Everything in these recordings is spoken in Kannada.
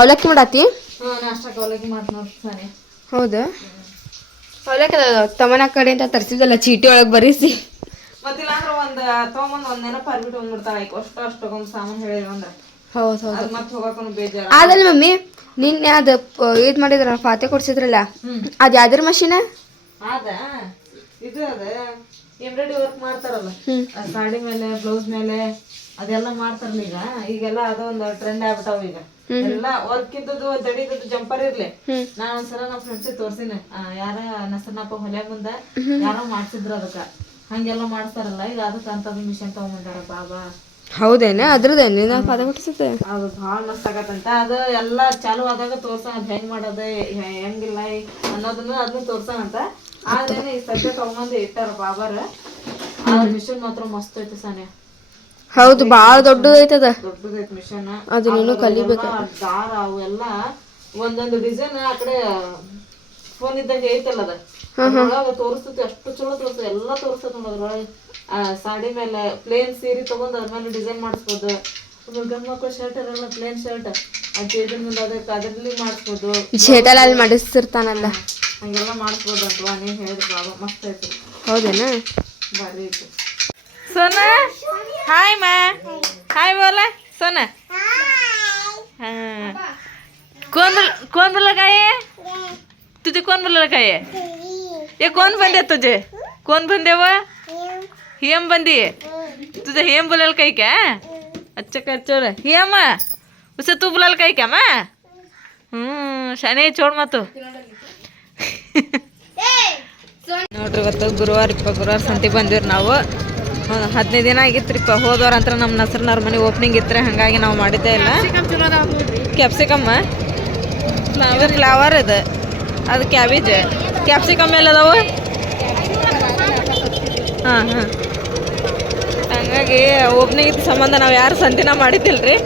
ಅವಲಕ್ಕಿ ಮಾಡಾತಿ? ನಾಷ್ಟಕ್ಕೆ ಅವಲಕ್ಕಿ ಮಾಡಿ ನೋಡ್ತಾನೆ. ಹೌದಾ? ಅವಲಕ್ಕಿ ತಮ್ಮನ ಕಡೆಯಿಂದ ತರಿಸಿದಲ್ಲ ಚೀಟಿ ಒಳಗೆ ಬರೀಸಿ. ಮತ್ತಿಲ್ಲ ಅಂದ್ರೆ ಒಂದ್ ನೆನಪು ಹರ್ಬಿಟ್ಟು ಬಂದ್ಬಿಡ್ತಾಳೆ. ಅಷ್ಟೊಂದು ಸಾಮಾನು ಹೇಳಿದ್ರು ಅಂದ್ರೆ. ಹೌದು ಮತ್ತೆ ಹೋಗಕ್ಕೂ ಬೇಜಾರ. ಅದಲ್ಲ ಮಮ್ಮಿ ನಿನ್ನೆ ಅದು ಇದು ಮಾಡಿದ್ರ ಫಾತೆ ಕೊಡ್ಸಿದ್ರಲ್ಲ, ಅದು ಯಾವ್ದ್ರ ಮಷೀನ? ಇದು ಎಂಬ್ರಾಯ್ಡ್ರಿ ವರ್ಕ್ ಮಾಡ್ತಾರಲ್ಲ ಸಾಡಿ ಮೇಲೆ ಬ್ಲೌಸ್ ಮೇಲೆ ಅದೆಲ್ಲ ಮಾಡ್ತಾರಲ್ಲ ಈಗೆಲ್ಲ ಅದೊಂದು ಟ್ರೆಂಡ್ ಆಗ್ಬಿಟ್ಟಾವ. ಈಗ ಎಲ್ಲ ವರ್ಕ್ ಇದ್ದದ್ದು ದಡಿದದ್ದು ಜಂಪರ್ ಇರ್ಲಿ. ನಾನ್ ಒಂದ್ಸಲ ನಮ್ಮ ಫ್ರೆಂಡ್ಸ್ ತೋರ್ಸಿನಿ. ಯಾರ ನಸರ್ನಪ್ಪ ಹೊಲೆ ಮುಂದ ಯಾರೋ ಮಾಡ್ಸಿದ್ರು ಅದಕ್ಕ. ಹಂಗೆಲ್ಲ ಮಾಡ್ತಾರಲ್ಲ ಈಗ ಅದಕ್ಕೆ ಅಂತದ್ ಮಿಷನ್ ತಗೊಂಡ್ಬಂದಾರ ಬಾಬಾ. ಹೌದೇನ? ಅದ್ರದ್ದೇನೆ ನಾವು ಪಾದ ಕೊಡ್ಸುತ್ತೆ. ಅದು ಭಾಳ ಮಸ್ತ್ ಆಗತ್ತಂತ. ಅದು ಎಲ್ಲ ಚಾಲು ಆದಾಗ ತೋರ್ಸ ಅದು ಹೆಂಗ್ ಮಾಡೋದು ಹೆಂಗಿಲ್ಲ ಅದನ್ನ ತೋರ್ಸಂತ. ಆದ್ರೆ ಈ ಸದ್ಯ ತಗೊಂಬಂದು ಇಟ್ಟಾರ ಬಾಬಾರ. ಆ ಮಿಷನ್ ಮಾತ್ರ ಮಸ್ತ್ ಐತಿ ಸಾನ್ಯ. ಹೌದು, ಭಾಳ ದೊಡ್ಡದೈತದ. ದೊಡ್ಡದೈತಿ ಮಿಷನ್. ಅದು ನೀನು ಕಲಿಬೇಕು. ದಾರ ಅವು ಎಲ್ಲ ಒಂದೊಂದು ಡಿಸೈನ್ ಆ ಕಡೆ ಫೋನ್ ಇದ್ದಾಗ ಐತಲ್ಲ ಅದ್ರೊಳಗ ತೋರಿಸ್ತೈತಿ. ಅಷ್ಟು ಚಲೋ ತೋರಿಸ್ತದೆ, ಎಲ್ಲ ತೋರಿಸ್ತೈತಿ ನೋಡೋದ್ರೊಳಗೆ. ಸಾಡಿ ಮೇಲೆ ಪ್ಲೇನ್ ಸೀರೆ ತಗೊಂಡು ಅದ್ರ ಮೇಲೆ ಡಿಸೈನ್ ಮಾಡಿಸ್ಬೋದು. ಗಂಡು ಮಕ್ಕಳು ಶರ್ಟ್ ಇರಲ್ಲ, ಪ್ಲೇನ್ ಶರ್ಟ್ ಅದ್ರ ಮುಂದೆ ಅದಕ್ಕೆ ಅದ್ರಲ್ಲಿ ಮಾಡಿಸ್ಬೋದು. ಶೇಟಲ್ಲಿ ಮಾಡಿಸ್ತಿರ್ತಾನಲ್ಲ, ಹಂಗೆಲ್ಲ ಮಾಡಿಸ್ಬೋದು ಅಂತ ನೀನು ಹೇಳಿದ್ರು ಬಾಬಾ. ಮಸ್ತ್ ಐತಿ. ಹೌದೇನ? ಭಾರಿ ಐತಿ. सोना हाय माँ, हाय बोला सोना। हाँ कौन बोला लगाए? तुझे कौन बोला लगाए? ये कौन बंदे तुझे? कौन बंदे वो? हियम बंदी है तुझे? हियम बोला लगाई क्या? अच्छा कर छोड़ हियम, उसे तू बोला लगाई क्या माँ? शाने छोड़ मत. ನೋಡ್ರಿ ಇವತ್ತು ಗುರುವಾರ ಸಂತೆ ಬಂದಿವ್ರಿ ನಾವು. 15 ದಿನ ಆಗಿತ್ರಿಪ್ಪ. ಹೋದವಾರ ಅಂತ ನಮ್ಮ ನಸರ್ನವ್ರ ಮನೆ ಓಪನಿಂಗ್ ಇತ್ತು, ಹಾಗಾಗಿ ನಾವು ಮಾಡಿದ್ದೇ ಇಲ್ಲ. ಕ್ಯಾಪ್ಸಿಕಮ್ಮ ಇದು ಫ್ಲವರ್ ಇದು, ಅದು ಕ್ಯಾಬೇಜ್. ಕ್ಯಾಪ್ಸಿಕಮ್ ಎಲ್ಲ ಅದಾವು. ಹಾಂ ಹಂಗಾಗಿ ಓಪನಿಂಗ್ ಇದ್ದ ಸಂಬಂಧ ನಾವು ಯಾರು ಸಂತಿನ ಮಾಡಿದ್ದಿಲ್ಲ ರೀ.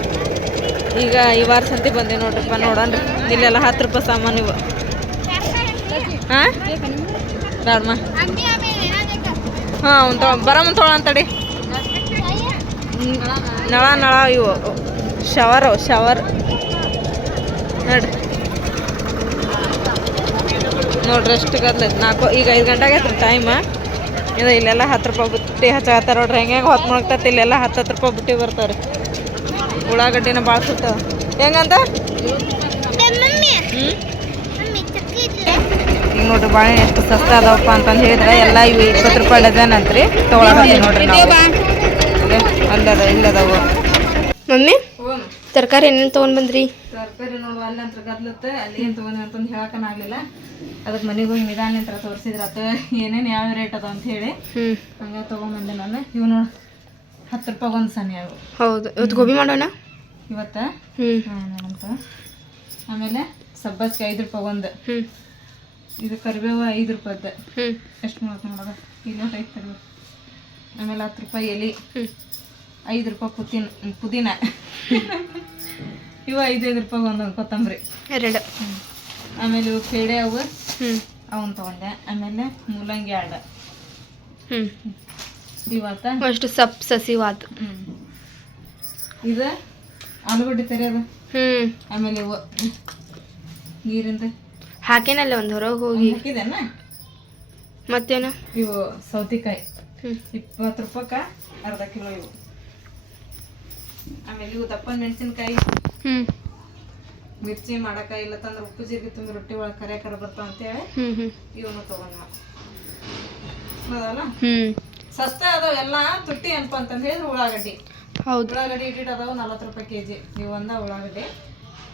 ಈಗ ಈ ವಾರ ಸಂತೆ ಬಂದೀವಿ ನೋಡ್ರಿಪ್ಪ. ನೋಡೋಣ್ರಿ, ಇಲ್ಲೆಲ್ಲ 10 ರೂಪಾಯಿ ಸಾಮಾನು ಇವು. ಹಾಂ ಬೇಡಮ್ಮ. ಹಾಂ ಬರಮ್ಮ ತೊಗೊಳಂತಡಿ. ನಳ ಇವು ಶವರ್ ನೋಡ್ರಿ ಎಷ್ಟು ಗದ್ಲೈತೆ. 4 ಈಗ 5 ಗಂಟೆ ಆಗೈತೆ ರೀ ಟೈಮ್. ಇದು ಇಲ್ಲೆಲ್ಲ 10 ರೂಪಾಯಿ ಬುಟ್ಟಿ ಹಚ್ಚಾಕತ್ತಾರ ನೋಡ್ರಿ. ಹೆಂಗೆ ಹೊತ್ತು ಮಾಡ್ತೈತಿ. ಇಲ್ಲೆಲ್ಲ 10 ರೂಪಾಯಿ ಬುಟ್ಟಿ ಬರ್ತಾವ್ರಿ. ಉಳ್ಳಾಗಡ್ಡಿನ ಭಾಳ ಸಿಗ್ತಾವ. ಹೆಂಗಂತ ಈಗ ನೋಡ್ರಿ ಬಾಳೆಹಣ್ಣು ಎಷ್ಟು ಸಸ್ತ ಅದಾವಪ್ಪ ಅಂತಂದು ಹೇಳಿದ್ರೆ ಎಲ್ಲ ಇವು 20 ರೂಪಾಯಿ ಡಜನ್ ಅಂತ್ರಿ. ತೊಗೊಳಕತ್ತೀವಿ ನೋಡ್ರಿ ನಾವು. ಅಲ್ಲದ ಇಲ್ಲದವು ಮಮ್ಮಿ ತರಕಾರಿ ಏನೇನು ತೊಗೊಂಡು ಬಂದ್ರಿ? ತರಕಾರಿ ನೋಡುವ ಅಲ್ಲಿ ಅಂತ ಗದ್ಲತ್ತೆ. ಅಲ್ಲಿ ಏನು ತೊಗೊಂಡು ಅಂತಂದು ಹೇಳಕ್ಕನಾಗಲಿಲ್ಲ. ಅದಕ್ಕೆ ಮನೆಗೆ ಹೋಗಿ ನಿಧಾನ ಅಂತ ತೋರಿಸಿದ್ರತ್ತ ಏನೇನು ಯಾವ ರೇಟ್ ಅದ ಅಂತ ಹೇಳಿ. ಹಂಗೆ ತೊಗೊಂಬಂದೆ ನಾನು. ಇವು ನೋಡಿ 10 ರೂಪಾಯಿ ಒಂದು ಸಣ್ಣ ಅವು. ಹೌದು, ಇವತ್ತು ಗೋಬಿ ಮಾಡೋಣ ಇವತ್ತು. ನೋಡಂತ. ಆಮೇಲೆ ಸಬ್ಬಸ್ಗೆ 5 ರೂಪಾಯಿ ಒಂದು. ಇದು ಕರಿಬೇವು 5 ರೂಪಾಯ್ದು. ಎಷ್ಟು ಮಾಡೋದು ನೋಡೋದು ಇಲ್ಲ 5 ಕರಿಬೇವು. ಆಮೇಲೆ 10 ರೂಪಾಯಿ ಎಲೆ, 5 ರೂಪಾಯಿ ಪುದೀನ. ಇವು 5 ರೂಪಾಯಿ ಒಂದೊಂದು ಕೊತ್ತಂಬರಿ 2. ಆಮೇಲೆ ಇವು ಪೇಡೆ ಅವು ಅವನ್ನ ತೊಗೊಂಡೆ. ಆಮೇಲೆ ಮೂಲಂಗಿ 2. ಇವತ್ತ ಅಷ್ಟು ಸಸಿವಾತು. ಇದು ಆಲೂಗಡ್ಡೆ ತೆರೆಯೋದು. ಆಮೇಲೆ ಇವು ನೀರಿಂದ ಹಾಕೇನಲ್ಲ ಒಂದು ಹೊರಗೆ ಹೋಗಿ ಹಾಕಿದೇನ. ಮತ್ತೇನು ಇವು ಸೌತೆಕಾಯಿ 20 ರೂಪಾಯಿಗೆ ಅರ್ಧ ಕಿಲೋ ಇವು. ಆಮೇಲೆ ಇವು ದಪ್ಪ ಮೆಣಸಿನ್ಕಾಯಿ, ಮಿರ್ಚಿ ಮಾಡಕ ಇಲ್ಲ ತಂದ್ರೆ ಉಪ್ಪು ಜೀರಿಗೆ ತುಂಬಿ ರೊಟ್ಟಿ ಒಳಗೆ ಕರೆ ಬರ್ತಾವ ಅಂತೇಳಿ ಇವನು ತಗೊಂಡ. ಹೌದಲ್ಲ, ಸಸ್ತ ಅದಾವ ಎಲ್ಲ. ತುಟ್ಟಿ ಏನಪ್ಪ ಅಂತಂದು ಹೇಳಿದ್ರೆ ಉಳ್ಳಾಗಡ್ಡಿ. ಹೌದು, ಉಳ್ಳಾಗಡ್ಡಿ ಇಟ್ಟಿಟ್ಟು ಅದಾವ 40 ರೂಪಾಯಿ ಕೆಜಿ. ಇವು ಒಂದ ಉಳ್ಳಾಗಡ್ಡಿ.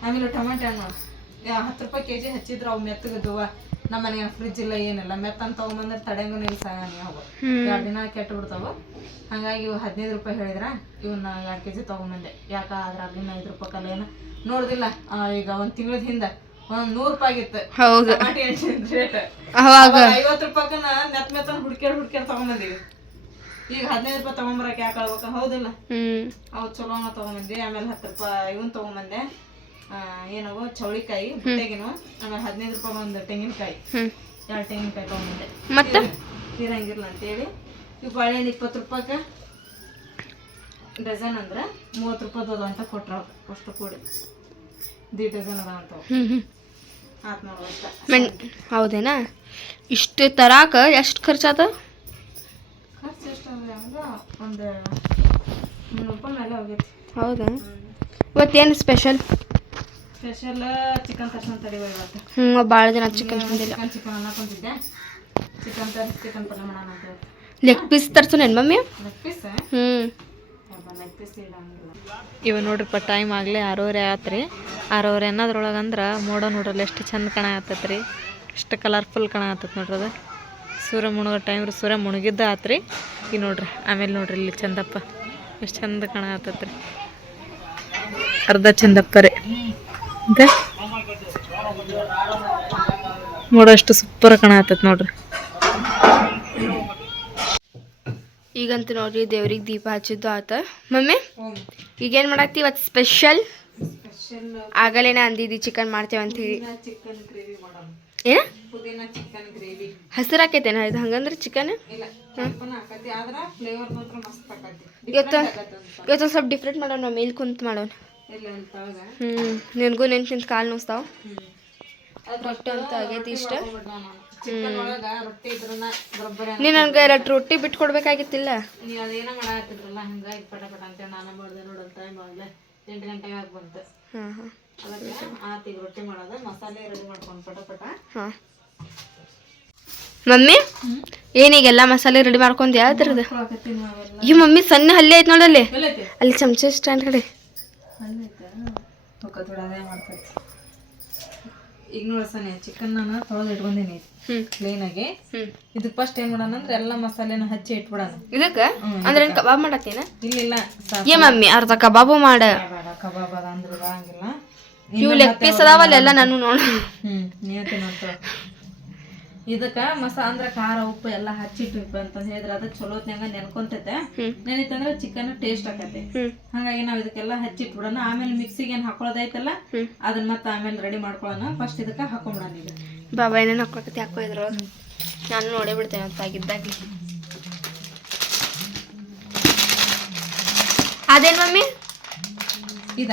ಆಮೇಲೆ ಟೊಮೆಟೊ ಹಣ್ಣು 10 ರೂಪಾಯಿ ಕೆಜಿ ಹಚ್ಚಿದ್ರು. ಅವು ಮೆತ್ತಗದುವ. ನಮ್ಮ ಮನೆಗೆ ಫ್ರಿಜ್ ಇಲ್ಲ ಏನಿಲ್ಲ. ಮೆತ್ತಂತ ತೊಗೊಂಬಂದ್ರೆ ತಡೆಂಗೂ ನಿಲ್ಸಾಗನಿ ಅವು 2 ದಿನ ಕೆಟ್ಟು ಬಿಡ್ತಾವ. ಹಾಗಾಗಿ ಇವು 15 ರೂಪಾಯಿ ಹೇಳಿದ್ರ ಇವನ್ನ 2 ಕೆಜಿ ತೊಗೊಂಬಂದೆ. ಯಾಕ ಅದ್ರ 5 ರೂಪಾಯಿ ಕಲ್ಲ ಏನು ನೋಡ್ದಿಲ್ಲ. ಈಗ 1 ತಿಂಗಳದ ಹಿಂದೆ 100 ರೂಪಾಯಿ ಆಗಿತ್ತು ಟಮಾಟಿ ಹಣ್ಣಿನ ರೇಟ್. 50 ರೂಪಾಯಿನ ಮೆತ್ತನ ಹುಡ್ಕ್ಯಾಡ್ ತೊಗೊಂಬಂದಿವಿ. ಈಗ 15 ರೂಪಾಯಿ ತೊಗೊಂಬರಕ್ಕೆ ಯಾಕೆ ಹೇಳ್ಬೇಕು? ಹೌದಿಲ್ಲ, ಅವು ಚಲೋನ ತೊಗೊಂಬಂದಿ. ಆಮೇಲೆ 10 ರೂಪಾಯಿ ಇವನ್ ತೊಗೊಂಬಂದೆ. ಏನವು ಚೌಳಿಕಾಯಿ ಬುಟ್ಟೆಗಿನವು. ಆಮೇಲೆ 15 ರೂಪಾಯಿ ಒಂದು ತೆಂಗಿನಕಾಯಿ, 2 ತೆಂಗಿನಕಾಯಿ ತೊಗೊಂಬಂದೆ. ಮತ್ತೆ ಇರಂಗಿಲ್ಲ ಅಂತೇಳಿ ಇವು ಬಾಳೆಹಣ್ಣು 20 ರೂಪಾಯಿಗೆ ಡಜನ್ ಅಂದ್ರೆ 30 ರೂಪಾಯಿ ಅಂತ ಕೊಟ್ರ ಅಷ್ಟು ಕೂಡಿ. ಡೀಟೇಲ್ಸ್ ಅದ ಅಂತವು ಹ್ಞೂ ಆತ್ ನೋಡು ಅಷ್ಟ. ಹೌದೇನಾ? ಇಷ್ಟು ತರಾಕ ಎಷ್ಟು ಖರ್ಚಾತ? ಖರ್ಚು ಎಷ್ಟು ಅಂದ್ರೆ ಹಂಗ ಒಂದು 300 ರೂಪಾಯಿ ಮೇಲೆ ಹೋಗೈತಿ. ಹೌದಾ? ಇವತ್ತೇನು ಸ್ಪೆಷಲ್? ಸ್ಪೆಷಲ್ ಚಿಕನ್ ತರ್ಸ್ಕೊಂಡ್ ತಡಿವ ಇವತ್ತು. ಹ್ಞೂ ಭಾಳ ದಿನ ಚಿಕನ್ ತಿಂದಿಲ್ಲ. ಚಿಕನ್ ಅನ್ನಕೊಂತಿದ್ದೆ, ಚಿಕನ್ ತರಿಸಿ ಚಿಕನ್ ಪಲ್ಯ ಮಾಡೋಣ ಅಂತ ಹೇಳಿ. ಲೆಗ್ ಪೀಸ್ ತರ್ಸೋನೇನು ಮಮ್ಮಿ? ಲೆಗ್ ಪೀಸ್ ಹ್ಞೂ ಲೆಗ್ ಪೀಸ್ ಇಲ್ಲ ಹಂಗಿಲ್ಲ. ಇವ ನೋಡ್ರಿಪ್ಪ ಟೈಮ್ ಆಗಲೇ 6:30 ಆತ್ರಿ. 6:30 ಅನ್ನೋದ್ರೊಳಗೆ ಅಂದ್ರೆ ಮೋಡ ನೋಡ್ರಲ್ಲ ಎಷ್ಟು ಚಂದ ಕಾಣತ್ತೈತೆ ರೀ, ಎಷ್ಟು ಕಲರ್ಫುಲ್ ಕಾಣತ್ತೈತೆ ನೋಡ್ರಿ. ಅದು ಸೂರ್ಯ ಮುಳುಗೋ ಟೈಮ್ ರೀ, ಸೂರ್ಯ ಮುಳುಗಿದ್ದ ಆತ್ರಿ. ಈಗ ನೋಡ್ರಿ ಆಮೇಲೆ ನೋಡ್ರಿ ಇಲ್ಲಿ ಚಂದಪ್ಪ ಎಷ್ಟು ಚಂದ ಕಾಣತ್ತೈತೆ ರೀ, ಅರ್ಧ ಚಂದಪ್ಪ ರೀ. ಮತ್ತೆ ಮೋಡ ಅಷ್ಟು ಸೂಪರ್ ಕಾಣತ್ತೈತೆ ನೋಡ್ರಿ. ಈಗಂತೂ ನೋಡ್ರಿ ದೇವ್ರಿಗೆ ದೀಪ ಹಚ್ಚಿದ್ದು ಆತ. ಮಮ್ಮಿ ಈಗೇನು ಮಾಡಾಕ್ತಿ ಇವತ್ತು ಸ್ಪೆಷಲ್? ಆಗಲೇನ ಅಂದಿದ್ದಿ ಚಿಕನ್ ಮಾಡ್ತೇವೆ ಅಂತ ಹೇಳಿ. ಚಿಕನ್ ಗ್ರೇವಿ ಮಾಡೋಣ. ಏನ? ಪುದೀನ ಚಿಕನ್ ಗ್ರೇವಿ. ಹಸಿರು ಹಾಕೈತೇನ ಇದು ಹಂಗಂದ್ರೆ ಚಿಕನ್? ಇಲ್ಲ ಕೆಂಪನ ಹಾಕತಿ, ಆದ್ರೆ ಫ್ಲೇವರ್ ಮಾತ್ರ ಮಸ್ತ್ ಆಕತಿ. ಇವತ್ತು ಸ್ವಲ್ಪ ಡಿಫ್ರೆಂಟ್ ಮಾಡೋಣ ಮಮ್ಮಿ, ಇಲ್ಲಿ ಕುಂತು ಮಾಡೋಣ. ಇಲ್ಲ ಅಂತ ಒಳಗೆ ನಿನಗೂ ನಿಂತು ಕಾಲು ನೋಸ್ತಾವ. ರೊಟ್ಟಿ ಅಂತ ಆಗೈತಿ ಇಷ್ಟ. ಚಿಕನ್ ಒಳಗೆ ರೊಟ್ಟಿ ಇದ್ರನ್ನ ಬರೋಬ್ಬರಿ. ನೀನು ನನಗೆ 2 ರೊಟ್ಟಿ ಬಿಟ್ಟು ಕೊಡ್ಬೇಕಾಗಿತ್ತಿಲ್ಲ? ನೀವು ಅದೇನೋ ಮಾಡಾಕತ್ತಿದ್ರಲ್ಲ ಹಂಗಾಗಿ ಪಟ ಪಟ ಅಂತೇಳಿ ನಾನು ಮಾಡಿದೆ ನೋಡೋದು. ಟೈಮ್ ಆಗಲೇ 8 ಗಂಟೆಗೆ ಆಗಿ ಬಂತು. ಅದಕ್ಕೆ ಆತ ಈಗ ರೊಟ್ಟಿ ಮಾಡೋದು, ಮಸಾಲೆ ರೆಡಿ ಮಾಡ್ಕೊಂಡು ಪಟ ಪಟ. ಹಾಂ ಮಮ್ಮಿ ಏನೀಗೆಲ್ಲ ಮಸಾಲೆ ರೆಡಿ ಮಾಡ್ಕೊಂಡು ಯಾವ್ದ್ರದ್ದು? ಈ ಮಮ್ಮಿ ಸಣ್ಣ ಹಲ್ಲಿ ಐತೆ ನೋಡಲ್ಲಿ, ಅಲ್ಲಿ ಚಮಚ ಸ್ಟ್ಯಾಂಡ್ ಕಡೆ ಅದೇ ಮಾಡ್ತೈತಿ. ಈಗ ನೋಡಿ ಸನಿ ಚಿಕನ್ ನಾನು ತೊಳೆದು ಇಟ್ಕೊಂಡೀನಿ ಕ್ಲೀನಾಗಿ. ಇದಕ್ಕೆ ಫಸ್ಟ್ ಏನು ಮಾಡೋಣ ಅಂದ್ರೆ ಎಲ್ಲ ಮಸಾಲೆನ ಹಚ್ಚಿ ಇಟ್ಬಿಡೋಣ. ಇದಕ್ಕೆ ಅಂದ್ರೆ ಕಬಾಬ್ ಮಾಡತ್ತೇನ? ಇಲ್ಲ ಏ ಮಮ್ಮಿ ಅರ್ಧ ಕಬಾಬು ಮಾಡ. ಕಬಾಬ್ ಅದ ಅಂದ್ರೆ ಇರಂಗಿಲ್ಲ. ಇವು ಲೆಗ್ ಪೀಸ್ ಅದಾವಲ್ಲ ಎಲ್ಲ ನಾನು ನೋಡ. ನೀತಿನಂತ ಇದಕ್ಕೆ ಅಂದ್ರೆ ಖಾರ ಉಪ್ಪು ಎಲ್ಲ ಹಚ್ಚಿಟ್ಟಿರ್ಬೇಕು ಅಂತ ಹೇಳಿದ್ರೆ ಅದು ಚಲೋತ್ನಾಗ ನೆನ್ಕೊಂತೈತೆ. ನೆನಿತಂದ್ರೆ ಚಿಕನ್ ಟೇಸ್ಟ್ ಆಕತಿ. ಹಾಗಾಗಿ ನಾವ್ ಇದಕ್ಕೆಲ್ಲ ಹಚ್ಚಿಟ್ಬಿಡೋಣ. ಆಮೇಲೆ ಮಿಕ್ಸಿಗೆ ಏನ್ ಹಾಕೊಳ್ಳೋದೈತಲ್ಲ ಅದನ್ನ ಮತ್ತೆ ಆಮೇಲೆ ರೆಡಿ ಮಾಡ್ಕೊಳ್ಳೋಣ. ಫಸ್ಟ್ ಇದಕ್ಕೆ ಹಾಕೊಂಡ್ಬಿಡೋಣ. ಈಗ ಬಾಬಾ ಏನೇನು ಹಾಕೊಳಕತ್ತಿ ಹಾಕೋ ಇದ್ರೊಳಗೆ, ನಾನು ನೋಡೇ ಬಿಡ್ತೇನೆ ಅಂತ ಆಗಿದ್ದಾಗಿ. ಅದೇನು ಮಮ್ಮಿ? ಇದ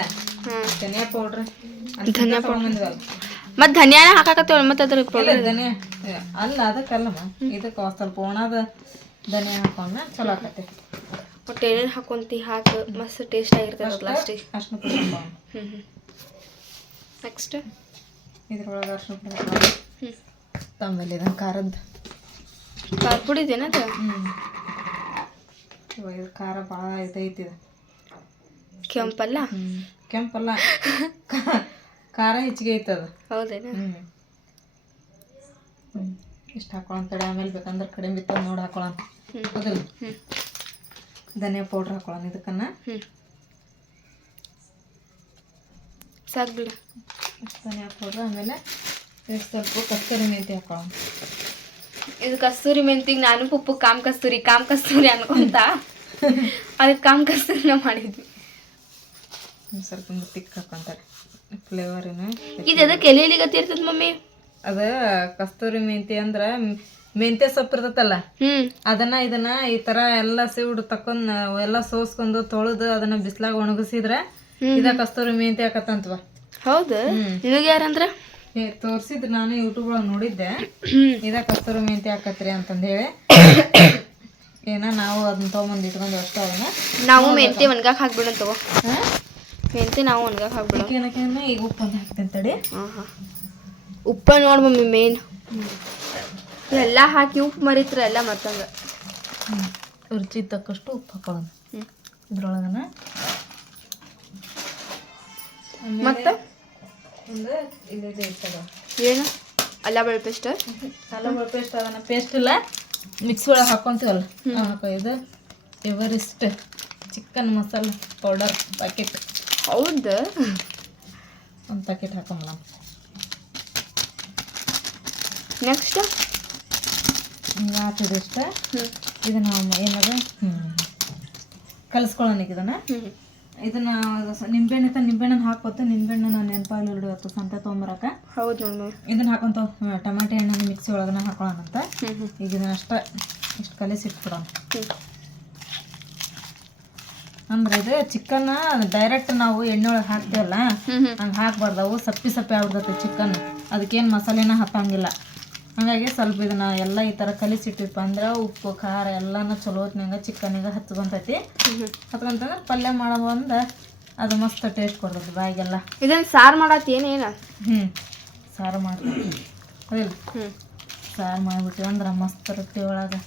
ಧನಿಯಾ ಪೌಡ್ರ್. ಧನಿಯಾ ಪೌಡರ್ ಮತ್ತೆ ಧನಿಯಾನ ಹಾಕಾಕತ್ತೇವ ಮತ್ತೆ ಅದ್ರ ಧನಿಯಾ ಅಲ್ಲ ಅದಕ್ಕಲ್ಲಮ್ಮ, ಇದಕ್ಕೆ ಸ್ವಲ್ಪ ಒಣದ ಧನಿಯಾ ಹಾಕೊಂಡ ಚಲೋ ಆಕತಿ. ಒಟ್ಟು ಏನೇನು ಹಾಕೊಂತಿ ಹಾಕಿ ಮಸ್ತ್ ಟೇಸ್ಟ್ ಆಗಿರ್ತದೆ ಲಾಸ್ಟಿಗೆ. ಅರ್ಶಿನ ಪುಡಿ ಹಾಕೋಣ. ನೆಕ್ಸ್ಟ್ ಇದ್ರೊಳಗೆ ಅರ್ಶಿನ ಪುಡಿ ಹಾಕೋಣ. ಆಮೇಲೆ ಇದನ್ನು ಖಾರದ ಪುಡಿ ಇದೇನ ಅದು? ಇದು ಖಾರ ಭಾಳ ಇದೈತಿ. ಕೆಂಪಲ್ಲ? ಕೆಂಪಲ್ಲ, ಖಾರ ಹೆಚ್ಚಿಗೆ ಐತದ. ಹೌದೇನ? ಇಷ್ಟು ಹಾಕೊಳ್ಳೋಂತೇಳಿ ಆಮೇಲೆ ಬೇಕಂದ್ರೆ ಕಡಿಮೆ ಬಿತ್ತದ ನೋಡಿ ಹಾಕೊಳ್ಳೋಣ. ಹೌದಲ್ಲ? ಧನಿಯಾ ಪೌಡ್ರ್ ಹಾಕೊಳ್ಳೋಣ ಇದಕ್ಕನ್ನ. ಸಾಕು ಬಿಡ. ಧನಿಯಾ ಪೌಡ್ರ್ ಆಮೇಲೆ ಸ್ವಲ್ಪ ಕಸ್ತೂರಿ ಮೆಂತಿ ಹಾಕೊಳ್ಳೋಣ. ಇದು ಕಸ್ತೂರಿ ಮೆಂತಿಗೆ ನಾನು ಪುಪ್ಪು ಕಾಮ್ ಕಸ್ತೂರಿ ಅನ್ಕೊಂತ ಅದಕ್ಕೆ ಕಾಮ್ ಕಸ್ತೂರಿನ ಮಾಡಿದ್ವಿ. ಸ್ವಲ್ಪ ತಿಕ್ಕ ಹಾಕೊಂತಾರೆ ಫ್ಲೇವರಿನ. ಇದು ಅದಕ್ಕೆ ಎಲೆಗತ್ತಿ ಇರ್ತದೆ ಮಮ್ಮಿ? ಅದ ಕಸ್ತೂರಿ ಮೆಂತಿ ಅಂದ್ರ ಮೆಂತ್ಯ ಸೊಪ್ಪು ಇರ್ತೈತಲ್ಲ, ಅದನ್ನ ಇದನ್ನ ಈ ತರ ಎಲ್ಲ ಸಿವುಡು ತಕೊಂಡ್ ಎಲ್ಲ ಸೋಸ್ಕೊಂಡು ತೊಳೆದು ಅದನ್ನ ಬಿಸ್ಲಾಗ ಒಣಗಿಸಿದ್ರ ಇದ ಕಸ್ತೂರಿ ಮೆಂತಿ ಹಾಕತ್ತಂತವ. ಹೌದು? ನಿನಗೆ ಯಾರಂದ್ರ ತೋರ್ಸಿದ್ರು, ನಾನು ಯೂಟ್ಯೂಬ್ ಒಳಗೆ ನೋಡಿದ್ದೆ. ಇದ ಕಸ್ತೂರಿ ಮೆಂತಿ ಹಾಕತ್ರಿ ಅಂತಂದ ಹೇಳಿ ಏನ ನಾವು ಅದನ್ನ ತೊಗೊಂಬಂದು ಇಟ್ಕೊಂಡು ಅಷ್ಟ. ಅದನ್ನ ನಾವು ಮೆಂತಿ ಒಣಗಾಕ್ ಹಾಕ್ಬಿಡೋಣ ತಗೋ. ಮೆಂತಿ ನಾವು ಒಣಗಾಕ್ ಹಾಕ್ಬಿಡೋಣ. ಈಗ ಉಪ್ಪನ್ನು ಹಾಕ್ತೇನೆ ತಡಿ. ಉಪ್ಪ ನೋಡ್ ಮಮ್ಮಿ ಮೇನ್ ಎಲ್ಲ ಹಾಕಿ ಉಪ್ಪು ಮರಿತ್ರ ಎಲ್ಲ ಮತ್ತಂಗ. ರುಚಿ ತಕ್ಕಷ್ಟು ಉಪ್ಪು ಹಾಕೊಳ್ಳೋಣ ಇದ್ರೊಳಗನ. ಮತ್ತೆ ಒಂದು ಇದು ಇರ್ತದ ಏನು ಅಲ್ಲ ಬೆಳ್ಳುಳ್ಳಿ ಪೇಸ್ಟ್. ಅಲ್ಲ ಬೆಳ್ಳುಳ್ಳಿ ಪೇಸ್ಟ್ ಅದನ್ನ ಪೇಸ್ಟ್ ಇಲ್ಲ ಮಿಕ್ಸಿ ಒಳಗೆ ಹಾಕೊಂತೀವಲ್ಲ ಹಾಕೋ. ಇದು Everest chicken masala powder packet. ಹೌದು? ಒಂದು ಪ್ಯಾಕೆಟ್ ಹಾಕೊಂಬ. ನೆಕ್ಸ್ಟ್ ಹಾಕಿದಷ್ಟ ಇದನ್ನ ಏನದ ಕಲಿಸ್ಕೊಳ್ಳೋಣ. ಇದನ್ನ ನಿಂಬೆಹಣ್ಣು ಹಾಕೋತ. ನಿಂಬೆಹಣ್ಣು ನಾನು ನೆನಪಾಗಲಿ ಹಿಡಿಯತ್ತು ಸಂತೆ ತೊಗೊಂಬರಕ. ಹೌದು ನೋಡಿ. ಇದನ್ನ ಹಾಕೊಂತ ಟಮಾಟೆ ಹಣ್ಣನ್ನು ಮಿಕ್ಸಿ ಒಳಗನ ಹಾಕೊಳ್ಳೋಣ ಅಂತ. ಈಗ ಇದನ್ನ ಇಷ್ಟು ಕಲಿಸಿ ಇಟ್ಬಿಡೋಣ. ಅಂದ್ರೆ ಇದು ಚಿಕನ್ ಡೈರೆಕ್ಟ್ ನಾವು ಎಣ್ಣೆ ಒಳಗೆ ಹಾಕ್ತೀವಲ್ಲ ಹಂಗೆ ಹಾಕ್ಬಾರ್ದು, ಅವು ಸಪ್ಪಿ ಆಗ್ಬಿಡ್ತೈತೆ ಚಿಕನ್. ಅದಕ್ಕೇನು ಮಸಾಲೆನ ಹಾಕಂಗಿಲ್ಲ. ಹಾಗಾಗಿ ಸ್ವಲ್ಪ ಇದನ್ನ ಎಲ್ಲ ಈ ಥರ ಕಲಿಸಿಟ್ಟಿಪ್ಪ ಅಂದ್ರೆ ಉಪ್ಪು ಖಾರ ಎಲ್ಲನೂ ಚಲೋ ಹೊತ್ನಾಗ ಚಿಕನಿಗೆ ಹಚ್ಕೊಂತೈತಿ. ಹಚ್ಕೊಂತಂದ್ರೆ ಪಲ್ಯ ಮಾಡೋ ಒಂದು ಅದು ಮಸ್ತ್ ಟೇಸ್ಟ್ ಕೊಡ್ತೈತಿ ಬಾಯಿಗೆಲ್ಲ. ಇದನ್ನು ಸಾರು ಮಾಡತ್ತಿ ಏನೇನು? ಸಾರು ಮಾಡ್ತೀವಿ ಅದಿಲ್ಲ. ಸಾರು ಮಾಡಿಬಿಟ್ಟು ಅಂದ್ರೆ ಮಸ್ತ್ ರೊಟ್ಟಿ ಒಳಗೆ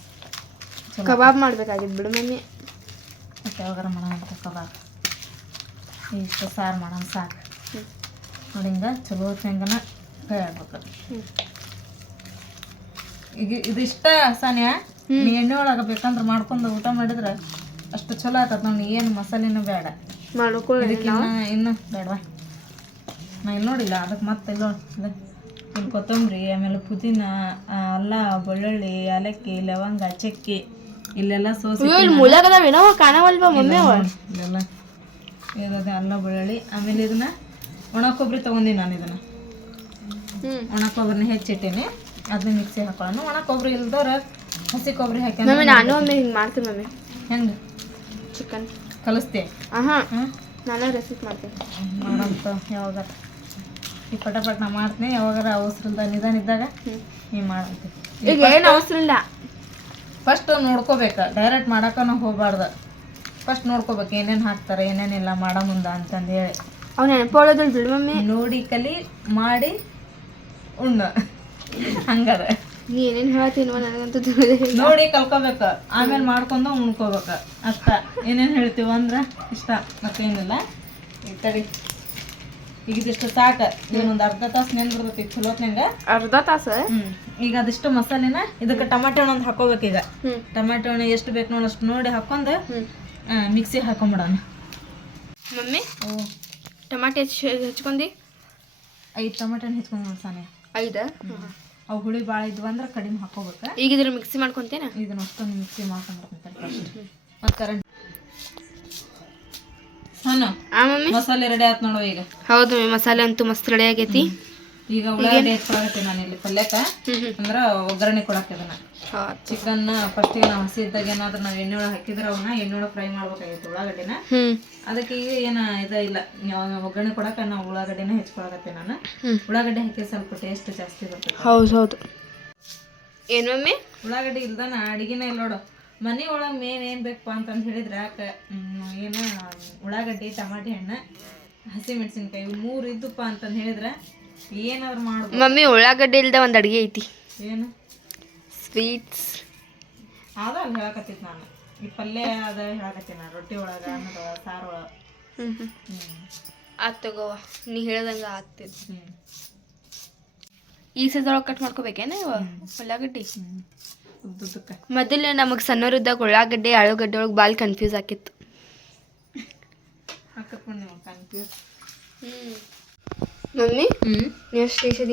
ಕಬಾಬ್ ಮಾಡ್ಬೇಕಾಗಿತ್ತು ಬಿಡು ಮಮ್ಮಿ. ಮತ್ತು ಯಾವಾಗಾರ ಮಾಡೋಣ ಕಬಾಬ್. ಇಷ್ಟು ಸಾರು ಮಾಡೋಣ ಸಾಕು ನೋಡಿ. ಹಿಂಗೆ ಚಲೋ ಹೊತ್ನಾಗನ ಕೈ ಆಗ್ಬೇಕು. ಈಗ ಇದಿಷ್ಟ ಸಾನ್ಯಾ, ನೀ ಎಣ್ಣೆ ಒಳಗೆ ಬೇಕಂದ್ರೆ ಮಾಡ್ಕೊಂಡು ಊಟ ಮಾಡಿದ್ರೆ ಅಷ್ಟು ಚಲೋ ಆಗ್ತದೆ ನೋಡಿ. ಏನು ಮಸಾಲೆನೂ ಬೇಡ ಇನ್ನು ಬೇಡವಾ. ನಾ ಇಲ್ಲಿ ನೋಡಿಲ್ಲ ಅದಕ್ಕೆ ಮತ್ತೆ ಇಲ್ಲ ಇಲ್ಲಿ ಕೊತ್ತಂಬರಿ, ಆಮೇಲೆ ಪುದೀನ, ಅಲ್ಲ, ಬೆಳ್ಳುಳ್ಳಿ, ಏಲಕ್ಕಿ, ಲವಂಗ, ಚಕ್ಕಿ ಇಲ್ಲೆಲ್ಲ ಸೋಸಿ ಇಲ್ಲೆಲ್ಲ ಇರೋದು ಅಲ್ಲ ಬೆಳ್ಳುಳ್ಳಿ. ಆಮೇಲೆ ಇದನ್ನ ಒಣ ಕೊಬ್ಬರಿ ತೊಗೊಂಡಿನಿ ನಾನು. ಇದನ್ನು ಒಣ ಕೊಬ್ಬರಿನ ಹೆಚ್ಚಿಟ್ಟೀನಿ, ಅದನ್ನ ಮಿಕ್ಸಿ ಹಾಕೊಳ್ಳೋಣ. ಒಣ ಕೊಬ್ಬರಿ ಇಲ್ದವ್ರ ಹಸಿ ಕೊಬ್ಬರಿ ಹಾಕಿ. ನಾನು ಒಮ್ಮೆ ಹಿಂಗೆ ಮಾಡ್ತೀನಿ ಮಮ್ಮಿ. ಹೆಂಗೆ ಚಿಕನ್ ಕಲಿಸ್ತೆ? ನಾನು ರೆಸಿಪಿ ಮಾಡ್ತೀನಿ ಮಾಡಂತ. ಯಾವಾಗ ಈ ಪಟ ನಾ ಮಾಡ್ತೀನಿ, ಯಾವಾಗಾರ ಅವಸರದ ನಿಧಾನ ಇದ್ದಾಗ ನೀ ಮಾಡಂತಿ. ಈಗ ಏನು ಅವಸರ ಇಲ್ಲ. ಫಸ್ಟ್ ನೋಡ್ಕೋಬೇಕು, ಡೈರೆಕ್ಟ್ ಮಾಡಕ್ಕೆ ನಾವು ಹೋಗ್ಬಾರ್ದು. ಫಸ್ಟ್ ನೋಡ್ಕೋಬೇಕು ಏನೇನು ಹಾಕ್ತಾರೆ ಏನೇನಿಲ್ಲ ಮಾಡೋ ಮುಂದೆ ಅಂತಂದು ಹೇಳಿ. ಅವ್ನು ನೆನಪೊಳ್ಳೋದಿಲ್ಲ ಬಿಡು ಮಮ್ಮಿ. ನೋಡಿ ಕಲಿ ಮಾಡಿ ಉಣ್ಣ ಹಂಗದ. ನೀ ಏನೇನು ಹೇಳ್ತೀನೋ ನನಗಂತೂ ತಿಳಿದಿಲ್ಲ. ನೋಡಿ ಕಲ್ಕೋಬೇಕು, ಆಮೇಲೆ ಮಾಡ್ಕೊಂಡು ಉಣ್ಕೋಬೇಕು ಅಷ್ಟ. ಏನೇನು ಹೇಳ್ತೀವ ಅಂದ್ರೆ ಇಷ್ಟ, ಮತ್ತೇನಿಲ್ಲ. ಈ ತಡಿ ಈಗ ಇದಿಷ್ಟು ಸಾಕು. ಇನ್ನೊಂದು ಅರ್ಧ ತಾಸು ನೆನ್ಬಿಡ್ತೈತಿ ಚಲೋತ್ನಂಗ. ಅರ್ಧ ತಾಸು? ಈಗ ಅದಿಷ್ಟು ಮಸಾಲೆನ ಇದಕ್ಕೆ ಟಮಾಟೆ ಹಣ್ಣು ಒಂದು ಹಾಕೋಬೇಕು. ಈಗ ಟಮಾಟೆ ಹಣ್ಣು ಎಷ್ಟು ಬೇಕು ನೋಡಿ ಅಷ್ಟು ನೋಡಿ ಹಾಕೊಂಡು ಮಿಕ್ಸಿ ಹಾಕೊಂಬಿಡೋಣ. ಮಮ್ಮಿ ಟಮಾಟೆ ಹೆಚ್ಕೊಂಡಿ? 5 ಟಮಾಟೆ ಹಣ್ಣು ಹೆಚ್ಕೊಂಡು ನೋಡಿ ಸಾನೆ. 5? ಅವು ಹುಳಿ ಭಾಳ ಇದ್ವು ಅಂದ್ರೆ ಕಡಿಮೆ ಹಾಕೋಬೇಕು. ಈಗ ಇದ್ರ ಮಿಕ್ಸಿ ಮಾಡ್ಕೊತೇನೆ. ಇದನ್ನ ಅಷ್ಟೊಂದು ಮಿಕ್ಸಿ ಮಾಡ್ಕೊಂಡ್ಬಿಡ್ತೀನಿ ಫಸ್ಟ್. ಮತ್ತು ಕರೆಂಟ್ ಮಮ್ಮಿ ಮಸಾಲೆ ರೆಡಿ ಆಯ್ತು ನೋಡು ಈಗ. ಹೌದು ಮಸಾಲೆ ಅಂತೂ ಮಸ್ತ್ ರೆಡಿ ಆಗೈತಿ. ಈಗ ಉಳ್ಳಾಗಡ್ಡಿ ಹೆಚ್ಚಾಗತ್ತೆ ನಾನು ಇಲ್ಲಿ ಪಲ್ಯಕ್ಕೆ. ಅಂದ್ರೆ ಒಗ್ಗರಣೆ ಕೊಡಕ್ಕೆ ಇದನ್ನ ಚಿಕನ್ ಫಸ್ಟಿಗೆ ನಾವು ಹಸಿ ಇದ್ದಾಗ ಏನಾದ್ರೂ ನಾವು ಎಣ್ಣೆ ಒಳಗೆ ಹಾಕಿದ್ರೆ ಅವನ್ನ ಎಣ್ಣೆ ಒಳಗೆ ಫ್ರೈ ಮಾಡ್ಬೇಕಾಗಿತ್ತು ಉಳ್ಳಾಗಡ್ಡಿನ. ಅದಕ್ಕೆ ಈಗ ಏನು ಇಲ್ಲ, ಒಗ್ಗರಣೆ ಕೊಡಕ್ಕೆ ನಾವು ಉಳ್ಳಾಗಡ್ಡಿನ ಹೆಚ್ಕೊಳಕತ್ತೆ ನಾನು. ಉಳ್ಳಾಗಡ್ಡಿ ಹಾಕಿ ಸ್ವಲ್ಪ ಟೇಸ್ಟ್ ಜಾಸ್ತಿ ಬರ್ತದೆ. ಹೌದು. ಏನು ಮಮ್ಮಿ ಉಳ್ಳಾಗಡ್ಡಿ ಇಲ್ದಾನ ಅಡಿಗೆನ ಇಲ್ಲ ನೋಡು. ಮನೆ ಒಳಗೆ ಮೇನ್ ಏನು ಬೇಕಪ್ಪ ಅಂತಂದು ಹೇಳಿದ್ರೆ ಏನು ಉಳ್ಳಾಗಡ್ಡಿ, ಟಮಾಟಿ ಹಣ್ಣು, ಹಸಿಮೆಣಸಿನ್ಕಾಯಿ 3 ಇದ್ದಪ್ಪ ಅಂತಂದು ಹೇಳಿದ್ರೆ ಏನಾದ್ರು ಮಾಡ್ಬೋದು. ಮಮ್ಮಿ ಉಳ್ಳಾಗಡ್ಡಿ ಇಲ್ದ ಒಂದು ಅಡುಗೆ ಐತಿ. ಏನು? ಸ್ವೀಟ್ಸ್. ಅದ ಅಲ್ಲಿ ಹೇಳಕತ್ತಿತ್ತು ನಾನು. ಈ ಪಲ್ಯ ಅದ ಹೇಳಕತ್ತೀನಿ ನಾನು. ರೊಟ್ಟಿ ಒಳಗೆ, ಅನ್ನದ ಸಾರು ಒಳಗೆ. ಆತ್ ತಗೋವ, ನೀ ಹೇಳ್ದಂಗೆ ಆಗ್ತಿದ್ದು. ಈ ಸೈಜೊಳಗೆ ಕಟ್ ಮಾಡ್ಕೋಬೇಕೇನ ಉಳ್ಳಾಗಡ್ಡಿ? ಮೊದಲು ನಮಗೆ ಸಣ್ಣವರಿದ್ದಾಗ ಉಳ್ಳಾಗಡ್ಡಿ ಆಲೂಗಡ್ಡೆ ಒಳಗೆ ಭಾಳ ಕನ್ಫ್ಯೂಸ್ ಆಕಿತ್ತು. ಮಮ್ಮಿ ನೀವು ಎಷ್ಟು